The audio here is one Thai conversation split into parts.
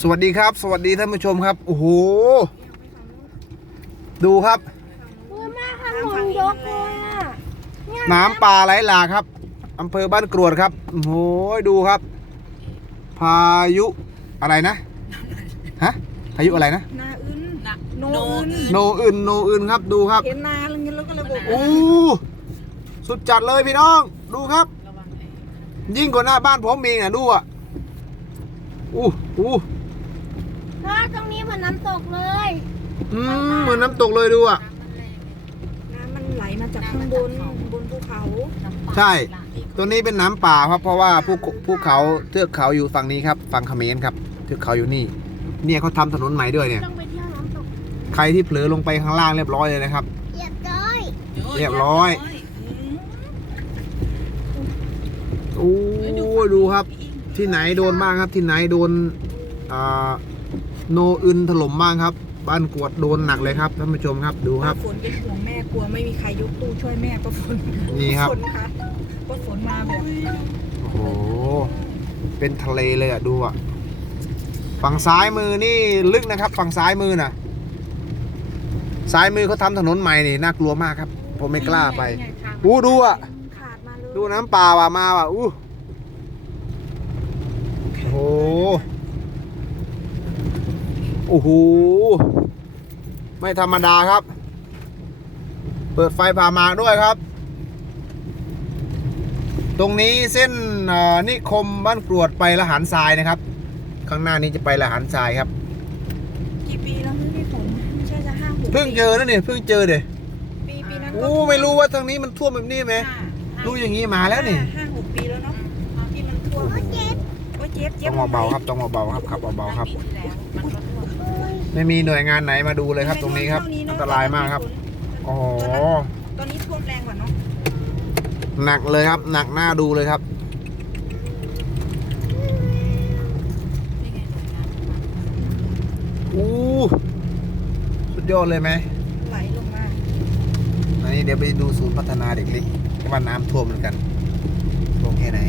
สวัสดีครับ สวัสดีท่านผู้ชมครับ โอ้โห ดูครับเฮ้ยแม่ขนุนยกเลยอะเนี่ยน้ำป่าไหลหลากครับอำเภอบ้านกรวดครับ โอ้โห ดูครับ พายุอะไรนะ ฮะ พายุอะไรนะ นาอึนนะโนโนอึนโนอื่น โนอื่นครับ ดูครับ เห็นนาอะไรเงี้ยแล้วก็เลยบอกโอ้ สุดจัดเลยพี่น้อง ดูครับระวังไอ้ยิ่งกว่าหน้าบ้านผมมีนะดูอะ อู้อู้พ่อตรงนี้เหมือนน้ำตกเลยอืมเหมือนน้ำตกเลยดูอะ น้ำมันแรงเลยน้ำมันไหลมาจากข้างบนบนภูเขาน้ำป่าใช่หลากอีกตัวนี้เป็นน้ำป่าครับ เพราะว่าภูภูเขาเทือกเขาอยู่ฝั่งนี้ครับ ฝั่งเขมรครับเทือกเขาอยู่นี่ เนี่ยเขาทำถนนใหม่ด้วยเนี่ย ต้องไปเที่ยวน้ำตกใครที่เผลอลงไปข้างล่างเรียบร้อยเลยนะครับ เหยียบจ้อยเรียบร้อยอืมโอ้ยดูครับ ที่ไหนโดนบ้างครับที่ไหนโดนอ่าโนอึนถล่มบ้างครับ บ้านกวดโดนหนักเลยครับท่านผู้ชมครับดูครับฝนเป็นห่วงแม่กลัวไม่มีใครยกตู้ช่วยแม่ก็ฝนนี่ครับฝนค่ะก็ฝนมาแบบโอ้โหเป็นทะเลเลยอะดูอะฝั่งซ้ายมือนี่ลึกนะครับ ฝั่งซ้ายมือน่ะ ซ้ายมือเขาทำถนนใหม่นี่น่ากลัวมากครับ ผมไม่กล้าไปอู้ดูอะขาดมาเลยดูน้ำป่าว่ะมาว่ะอู้ โอ้โหโอ้โห ไม่ธรรมดาครับ เปิดไฟผ่าหมากด้วยครับ ตรงนี้เส้นเอ่อนิคมบ้านกรวดไปละหารทรายนะครับ ข้างหน้านี้จะไปละหารทรายครับ กี่ปีแล้วไม่มีฝนไม่ใช่จะห้าหกเพิ่งเจอนะเนี่ยเพิ่งเจอเดี๋ยปีปีนั้นก็โอ้ไม่รู้ว่าทางนี้มันท่วมแบบนี้ไหมห้ารู้อย่างนี้มาแล้วนี่ห้าหกปีแล้วเนาะที่มันท่วมโอ้เจ็บ โอ้เจ็บเจ็ต้องเบาๆครับต้องเบาๆครับขับเบาๆครับปีที่แล้วมันก็ท่วมไม่มีหน่วยงานไหนมาดูเลยครับ ตรงนี้ครับอันตรายมากครับโอ้โหตอนนี้ท่วมแรงกว่าเนาะหนักเลยครับ หนักหน้าดูเลยครับนี่ไงหน่วยงานมาอู้สุดยอดเลยไหมไหลลงมาอันนี้เดี๋ยวไปดูศูนย์พัฒนาเด็กเล็กที่ว่าน้ำท่วมเหมือนกันท่วมแค่ไหน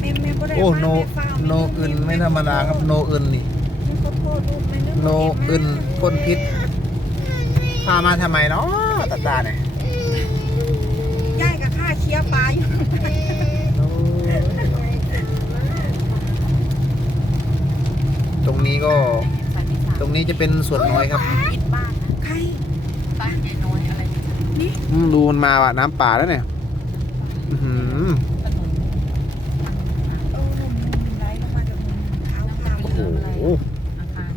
แม่แม่บ่ได้ โอ้ว่าโนแม่ฟ้าวโนอึนไม่ธรรมดาครับโนอึนนี่แม่ขอโทษลูกแม่นึกโนว่าเจ็บอึนมากพ่นพิษพามาทำไมเนาะตาตาเนี่ยย่ายกับข้าเชียร์ปลาอยู่ตรงนี้ก็สายที่สามตรงนี้จะเป็นส่วนน้อยครับปิดบ้านนะใครบ้านยายน้อยอะไรเนี่ยอืมดูมันมาว่ะน้ำป่าแล้วเนี่ย อื้อหือ ถนน เออหนุ่มๆไหลลงมาจากมุมเท้าพา โอ้โห อาคาร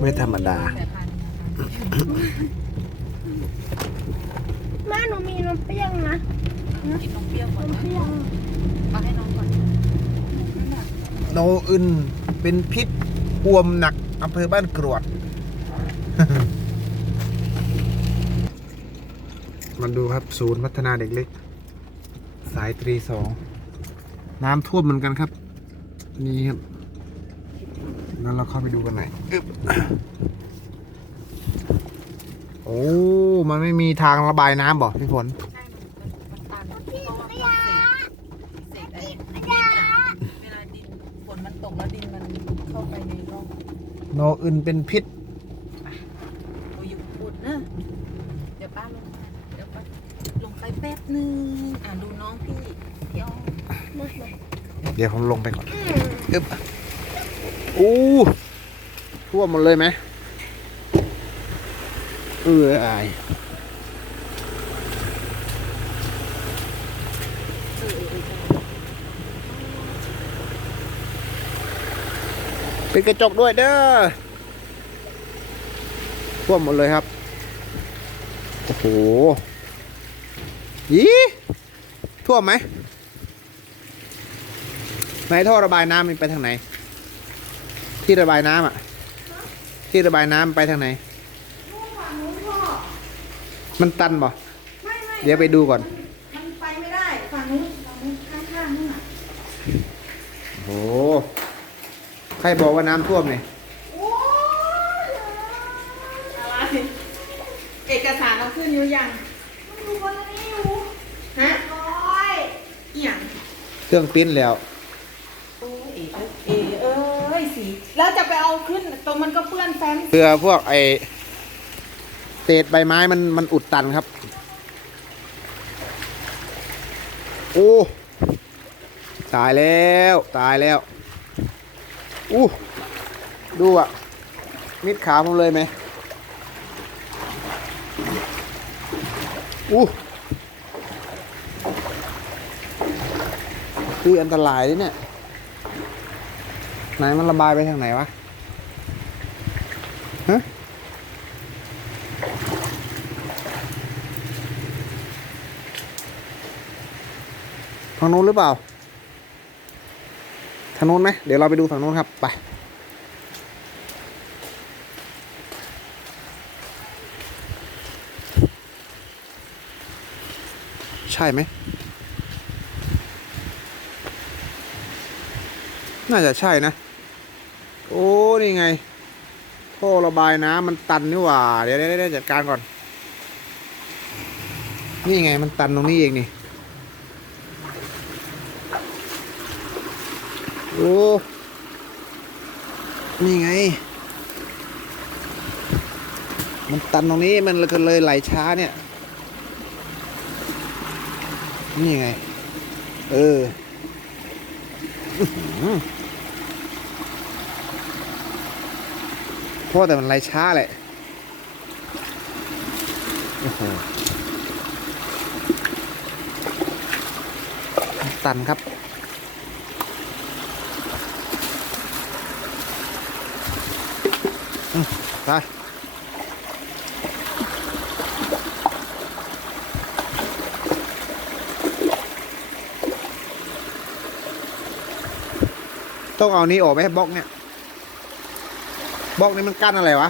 ไม่ธรรมดาแต่พันนะคะแม่หนูมีนมเปรี้ยวนะกินนมเปรี้ยวก่อนนมนะเปรี้ยวเอาให้น้องก่อนโนอึนเป็นพิษบวมหนักอำเภอบ้านกรวด มันดูครับศูนย์พัฒนาเด็กเล็ก สายตรีสอง น้ำท่วมเหมือนกันครับ นี่ครับ งั้นเราเข้าไปดูกันหน่อยอึ๊บโอ้ มันไม่มีทางระบายน้ำบ่พี่ฝนใช่มันมันตันเพราะว่าพวกเศษเศษไอ้ดินอะเวลาดินฝนมันตกแล้วดินมันเข้าไปในร่องโนอึนเป็นพิษ โอ้ยอยู่อุดนะเดี๋ยวป้าลงมาเดี๋ยวป้าลงไปแป๊บนึงอ่าดูน้องพี่พี่อ้อมเดี๋ยวผมลงไปก่อนอึ๊บ อู้ท่วมหมดเลยไหมเอออายเป็นกระจกด้วยเด้อท่วมหมดเลยครับ โอ้โหยีท่วมไหมในท่อระบายน้ำมันไปทางไหน ที่ระบายน้ำอะ ที่ระบายน้ำไปทางไหน มันตันบ่ไม่ไม่เดี๋ยวไปดูก่อน มันไปไม่ได้ฝั่งนู้นฝั่งนู้นข้างๆนู่นน่ะโอ้โหใครบอกว่าน้ำท่วมเนี่ยโอ้ยอะไรเอกสารเราขึ้นอยู่ยังดูบนนี้อยู่ฮะร้อยอีหยังเครื่องปริ้นแล้วโอ้ยเอเอ้ยสีแล้วจะไปเอาขึ้นตรงมันก็เปื้อนแฟ้มเพื่อพวกไอเศษใบไม้มันมันอุดตันครับ โอ้ ตายแล้วตายแล้ว อู้ดูอะ มิดขาผมเลยไหมอู้คืออันตรายเลยเนี่ย ไหนมันระบายไปทางไหนวะฮะทางนู้นหรือเปล่าทางนู้นไหมเดี๋ยวเราไปดูทางนู้นครับไปใช่ไหม น่าจะใช่นะ โอ้นี่ไงท่อระบายน้ำมันตันนี่หว่า เดี๋ยวเดี๋ยวเดี๋ยวจัดการก่อน นี่ไงมันตันตรงนี้เองนี่ โอ้ นี่ไง มันตันตรงนี้มันเลยก็เลยไหลช้าเนี่ย นี่ไง เอออื้อหือ เพราะแต่มันไหลช้าแหละโอ้โหตันครับไปต้องเอานี้ออกไหมบล็อกเนี่ย บล็อกนี้มันกั้นอะไรวะ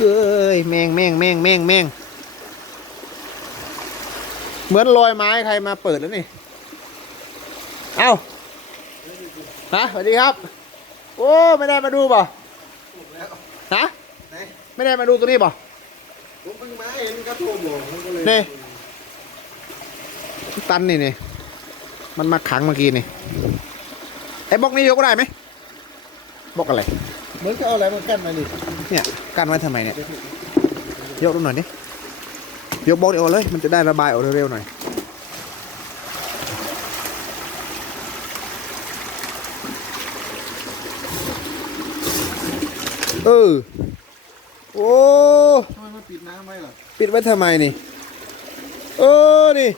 เอ้ยแมงแมงแมงแมงแมงเหมือนรอยไม้ใครมาเปิดแล้วนี่ เอ้าฮะสวัสดีครับ โอ้ไม่ได้มาดูป่ะฮะไม่ได้มาดูตัวนี้ป่ะผมเพิ่งมาเห็นกระทู้บอกผมก็เลยนี่ตันนี่นี่มันมาขังเมื่อกี้นี่ไอ้บล็อกนี้ยกได้ไหม บล็อกอะไร เหมือนเขาเอาอะไรมากั้นมาดิเนี่ยกั้นไว้ทำไมเนี่ยยกดูหน่อยดิยกบล็อกเดียวเลย มันจะได้ระบายออกเร็วๆหน่อยเออโอ้ทำไมมาปิดน้ำไว้ล่ะปิดไว้ทำไมนี่ เออนี่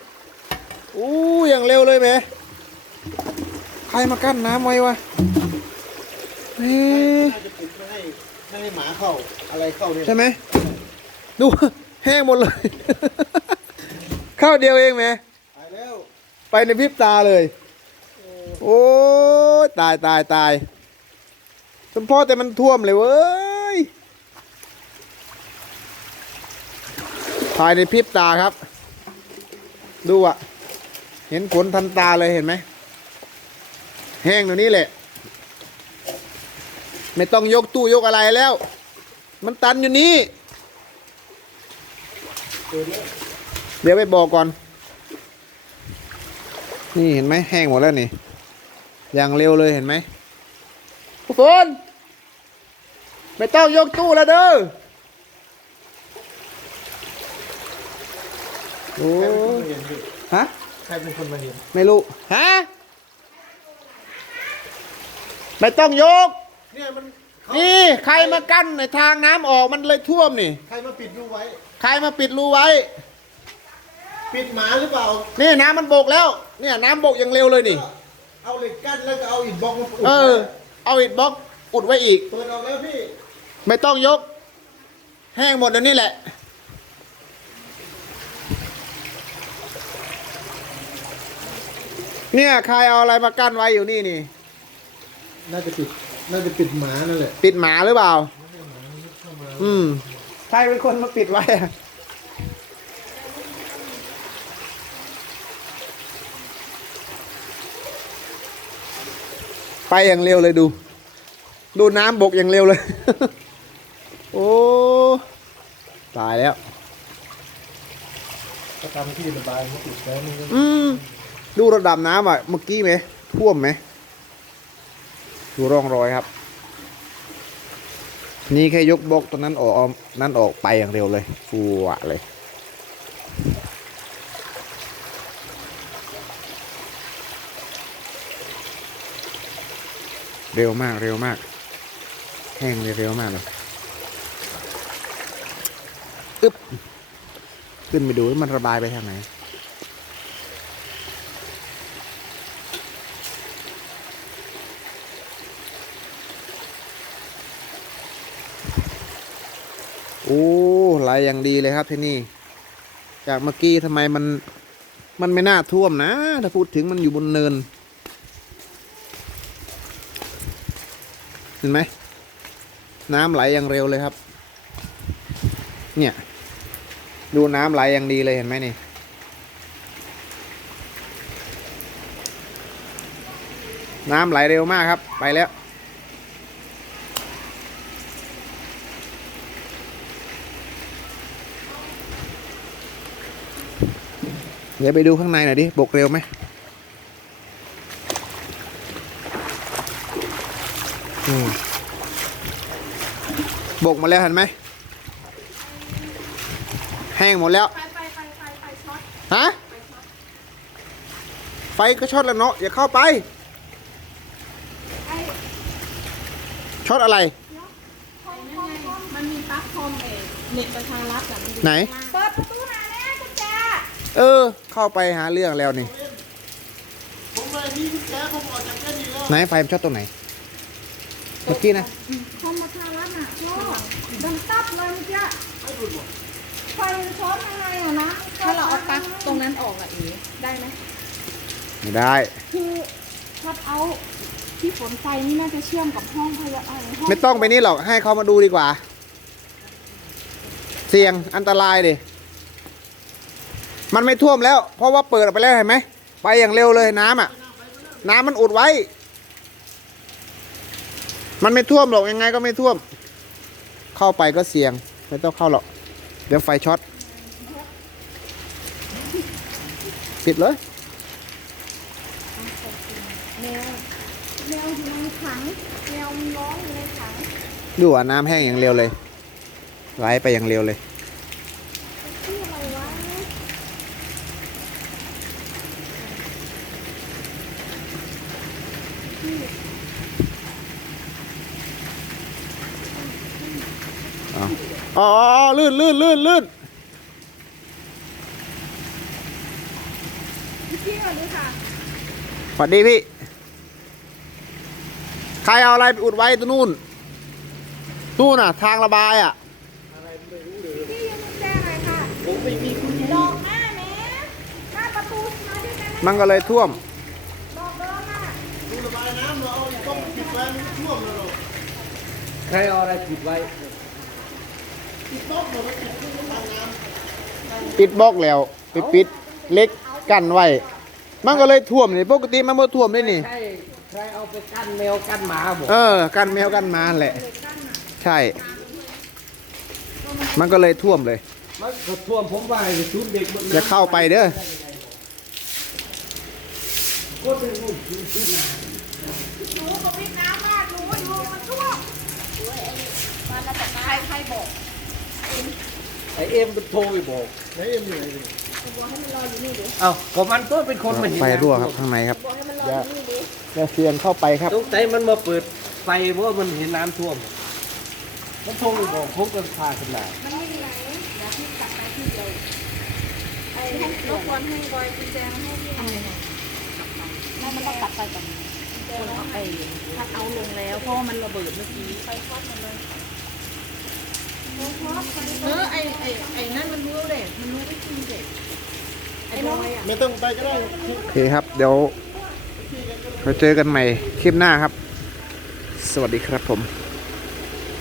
อู้อย่างเร็วเลยไหมใครมากั้นน้ำไว้วะ เอ๊ะน่าจะปิดไม่ให้ไม่ให้หมาเข้าอะไรเข้าเนี่ยใช่ไหมดูแห้งหมดเลย ข้าวเดียวเองไหมไปแล้ว ไปในพริบตาเลย โอ้ยตายตายตายเฉพาะแต่มันท่วมเลยเว้ยภายในพริบตาครับ ดูอะเห็นผลทันตาเลยเห็นไหม แห้งตรงนี้แหละ ไม่ต้องยกตู้ยกอะไรแล้ว มันตันอยู่นี่เดี๋ยวไปบอกก่อน นี่เห็นไหมแห้งหมดแล้วนี่ อย่างเร็วเลยเห็นไหมทุกคนไม่ต้องยกตู้แล้วเด้อโอ้ใครเป็นคนมาเห็นพี่ฮะ ใครเป็นคนมาเห็น ไม่รู้ ฮะ ไม่ต้องยก เนี่ยมันเขานี่ใครมากั้นในทางน้ำออกมันเลยท่วมนี่ ใครมาปิดรูไว้ ใครมาปิดรูไว้ ปิดหมาหรือเปล่า นี่น้ำมันบกแล้ว เนี่ยน้ำบกอย่างเร็วเลยนี่ เอาเหล็กกั้นแล้วก็เอาอิฐบล็อกมาอุดเออ เอาอิฐบล็อกอุดไว้อีก เปิดออกแล้วพี่ไม่ต้องยก แห้งหมดแล้วนี่แหละ เนี่ยใครเอาอะไรมากั้นไว้อยู่นี่นี่ น่าจะปิด น่าจะปิดหมานั่นแหละปิดหมาหรือเปล่า อืมใครเป็นคนมาปิดไว้อะไปอย่างเร็วเลยดู ดูน้ำบกอย่างเร็วเลย โอ้ ตายแล้วกระตามที่ระบายมันติดแล้วมันก็อืม ดูระดับน้ำอะ เมื่อกี้ไหม ท่วมไหม ดูร่องรอยครับ นี่แค่ยกบล็อกตัวนั้นออกนั้นออกไปอย่างเร็วเลยฟูอะเลยเร็วมากเร็วมาก แห้งเลยเร็วมากเลยอึ๊บขึ้นไปดูมันระบายไปทางไหน โอ้ไหลอย่างดีเลยครับที่นี่ จากเมื่อกี้ทำไมมันมันไม่น่าท่วมนะ ถ้าพูดถึงมันอยู่บนเนิน เห็นไหม น้ำไหลอย่างเร็วเลยครับ เนี่ย ดูน้ำไหลอย่างดีเลยเห็นไหมนี่น้ำไหลเร็วมากครับ ไปแล้ว เดี๋ยวไปดูข้างในหน่อยดิบกเร็วไหมอืมบกมาแล้วเห็นไหม แห้งหมดแล้วไปไปไปไปไปช็อตฮะ ไฟก็ช็อตแล้วเนาะ อย่าเข้าไปไอ้ช็อตอะไร มันมีปลั๊กคอมเองเน็ตประชารัฐอะมันอยู่ไหน เออ เข้าไปหาเรื่องแล้วนี่ ผมเลยนี่พี่แจ๊ผมออกจากเส้นนี้แล้วไหนไฟมันช็อตตรงไหน เมื่อกี้นะคอมประชารัฐน่ะก็ดังตับเลยเมื่อกี้ไฟมันช็อตยังไงอะนะถ้าเราเอาปลั๊กตรงนั้นออกอะเอ๋ได้ไหมไม่ได้ คือคัดเอาที่ฝนไฟนี่น่าจะเชื่อมกับห้องพยาบาลห้องไม่ต้องไปนี่หรอกให้เขามาดูดีกว่า เสี่ยงอันตรายดิ มันไม่ท่วมแล้ว เพราะว่าเปิดออกไปแล้วเห็นไหมไปอย่างเร็วเลยน้ำอะ น้ำมันอุดไว้ มันไม่ท่วมหรอกยังไงก็ไม่ท่วม เข้าไปก็เสี่ยง ไม่ต้องเข้าหรอก เดี๋ยวไฟช็อตปิดเลยแมวแมวอยู่ในถังแมวมันร้องอยู่ในถังดูอะน้ำแห้งอย่างเร็วเลยไหลไปอย่างเร็วเลย ชื่ออะไรวะ อ๋อลื่นลื่นลื่นลื่นพี่พี่ก่อนดีค่ะสวัสดีพี่ ใครเอาอะไรไปอุดไว้ตรงนู่น นู่นน่ะ ทางระบายอะ พี่ยืมกุญแจหน่อยค่ะผมไม่มีกุญแจดอกหน้าแม่หน้าประตูมาด้วยกันนะ มันก็เลยท่วม ท่วมแล้วหรอกใครเอาอะไรปิดไว้ปิดโต๊ะหมดแล้วปิดทุกทางน้ำปิดบล็อกแล้วไปปิดเล็กกั้นไว้ มันก็เลยท่วมนี่ปกติมันไม่ท่วมได้นี่ ใช่ใครเอาไปกั้นแมวกั้นหมาบอกเออ กันแมวกันหมาแหละ ใช่ มันก็เลยท่วมเลย มันก็ท่วมผมว่าให้ชุดเด็กมันจะเข้าไปเด้อ ก็เป็นรูปชุดชุดนา หนูกับพี่น้ำมากหนูมาดูมันทั่วใครใครบอกไอเอ็มมันโทรไปบอกไหนเอ็มอยู่ไหนดิเอ้าก็มันก็เป็นคนมาเห็นไฟรั่วครับข้างในครับอย่าอย่าเสี่ยงเข้าไปครับตรงใจมันมาเปิดไฟเพราะว่ามันเห็นน้ำท่วม มันโทรไปบอกผมก็พาขึ้นมาไอ้รบกวนให้บอยกุญแจมาให้พี่หน่อยไม่มันต้องกลับไปก่อน คนเอาไปพัดเอาลงแล้วเพราะมันระเบิดเมื่อกี้ไฟช็อตมันเลยเออไอไอไอนั่นมันรู้เด็กมันรู้วิธีเด็ดไอ้บอยอะไม่ต้องไปก็ได้โอเคครับ เดี๋ยวเราเจอกันใหม่คลิปหน้าครับ สวัสดีครับผม